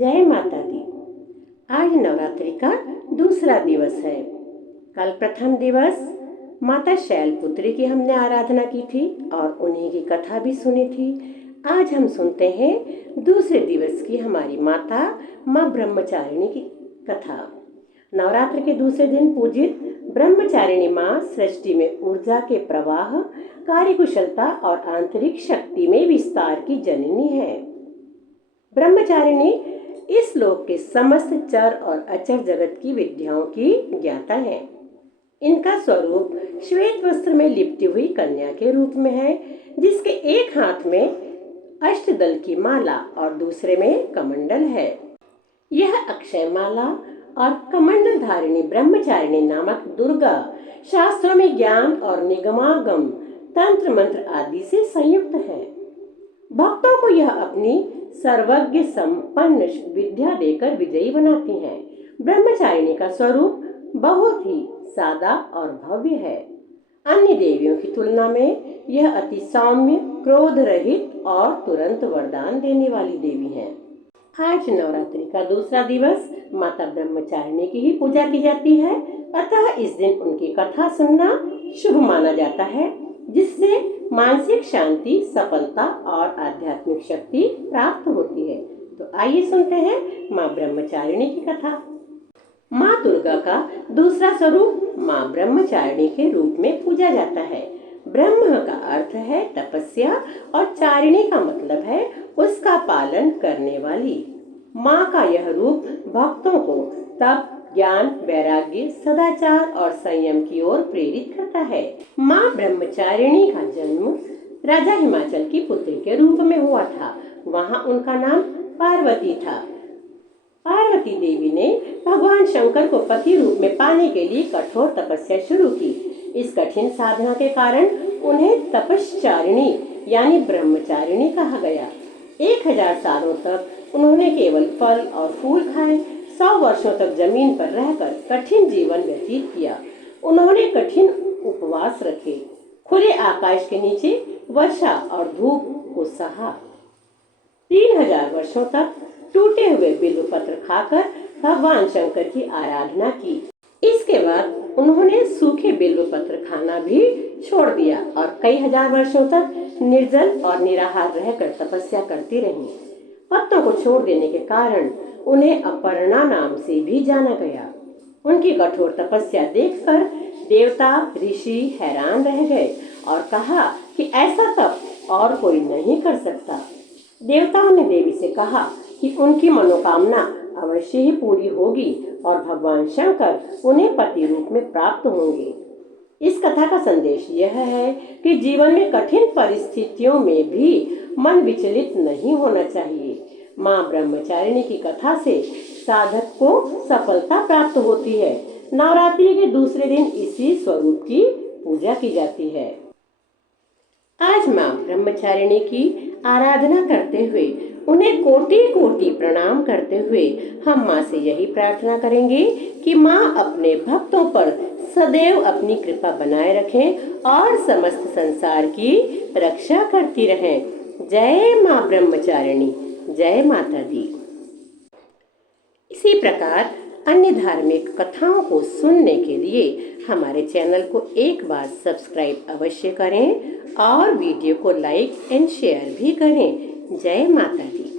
जय माता दी। आज नवरात्रि का दूसरा दिवस है। कल प्रथम दिवस माता शैलपुत्री की हमने आराधना की थी और उन्हीं की कथा भी सुनी थी। आज हम सुनते हैं दूसरे दिवस की हमारी माता माँ ब्रह्मचारिणी की कथा। नवरात्र के दूसरे दिन पूजित ब्रह्मचारिणी माँ सृष्टि में ऊर्जा के प्रवाह, कार्यकुशलता और आंतरिक शक्ति में विस्तार की जननी है। ब्रह्मचारिणी इस लोक के समस्त चर और अचर जगत की विद्याओं की ज्ञाता है। इनका स्वरूप श्वेत वस्त्र में लिपटी हुई कन्या के रूप में है, जिसके एक हाथ में अष्टदल की माला और दूसरे में कमंडल है। यह अक्षय माला और कमंडल धारिणी ब्रह्मचारिणी नामक दुर्गा शास्त्रों में ज्ञान और निगमागम, तंत्र मंत्र आदि से संयुक्त है। भक्तों को यह अपनी सर्वज्ञ संपन्न विद्या देकर विजयी बनाती हैं। ब्रह्मचारिणी का स्वरूप बहुत ही सादा और भव्य है। अन्य देवियों की तुलना में यह अति सौम्य, क्रोध रहित और तुरंत वरदान देने वाली देवी है। आज नवरात्रि का दूसरा दिवस माता ब्रह्मचारिणी की ही पूजा की जाती है, अतः इस दिन उनकी कथा सुनना शुभ माना जाता है, जिससे मानसिक शांति, सफलता और आध्यात्मिक शक्ति प्राप्त होती है। तो आइए सुनते हैं माँ ब्रह्मचारिणी की कथा। माँ दुर्गा का दूसरा स्वरूप माँ ब्रह्मचारिणी के रूप में पूजा जाता है। ब्रह्म का अर्थ है तपस्या और चारिणी का मतलब है उसका पालन करने वाली। माँ का यह रूप भक्तों को तप, ज्ञान, वैराग्य, सदाचार और संयम की ओर प्रेरित करता है। माँ ब्रह्मचारिणी का जन्म राजा हिमाचल की पुत्री के रूप में हुआ था। वहाँ उनका नाम पार्वती था। पार्वती देवी ने भगवान शंकर को पति रूप में पाने के लिए कठोर तपस्या शुरू की। इस कठिन साधना के कारण उन्हें तपश्चारिणी यानी ब्रह्मचारिणी कहा गया। 1000 सालों तक उन्होंने केवल फल और फूल खाए। 100 वर्षों तक जमीन पर रहकर कठिन जीवन व्यतीत किया। उन्होंने कठिन उपवास रखे, खुले आकाश के नीचे वर्षा और धूप को सहा। 3000 वर्षों तक टूटे हुए बिल्वपत्र खाकर भगवान शंकर की आराधना की। इसके बाद उन्होंने सूखे बिल्वपत्र खाना भी छोड़ दिया और कई हजार वर्षों तक निर्जल और निराहार रहकर तपस्या करती रहीं। पत्तों को छोड़ देने के कारण उन्हें अपर्णा नाम से भी जाना गया। उनकी कठोर तपस्या देखकर देवता, ऋषि हैरान रह गए और कहा कि ऐसा तप और कोई नहीं कर सकता। देवताओं ने देवी से कहा कि उनकी मनोकामना अवश्य ही पूरी होगी और भगवान शंकर उन्हें पति रूप में प्राप्त होंगे। इस कथा का संदेश यह है कि जीवन में कठिन परिस्थितियों में भी मन विचलित नहीं होना चाहिए। माँ ब्रह्मचारिणी की कथा से साधक को सफलता प्राप्त होती है। नवरात्रि के दूसरे दिन इसी स्वरूप की पूजा की जाती है। आज माँ ब्रह्मचारिणी की आराधना करते हुए, उन्हें कोटि कोटि प्रणाम करते हुए हम माँ से यही प्रार्थना करेंगे कि माँ अपने भक्तों पर सदैव अपनी कृपा बनाए रखें और समस्त संसार की रक्षा करती रहें। जय माँ ब्रह्मचारिणी, जय माता दी। इसी प्रकार अन्य धार्मिक कथाओं को सुनने के लिए हमारे चैनल को एक बार सब्सक्राइब अवश्य करें और वीडियो को लाइक एंड शेयर भी करें। जय माता दी।